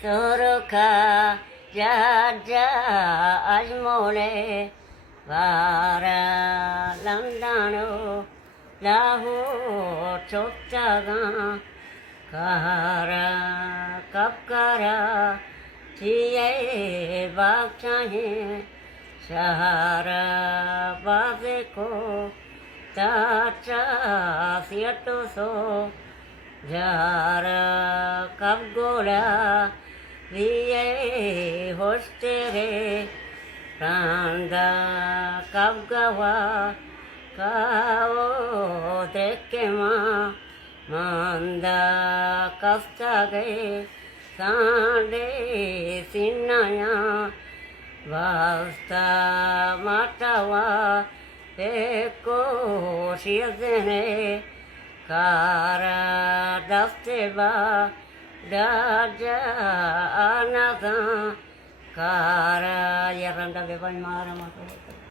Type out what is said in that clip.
Suruka jaja ajmole vara landano lahu choktaga kara kapkara chiye bakchahe shahara bazeko tacha siatoso jara kapgola viye hostere randa kapgawa kao dekema manda kastage sande sinaya vasta matawa eko shizene kara dasteva daja anasa kara ya randa beban mara masa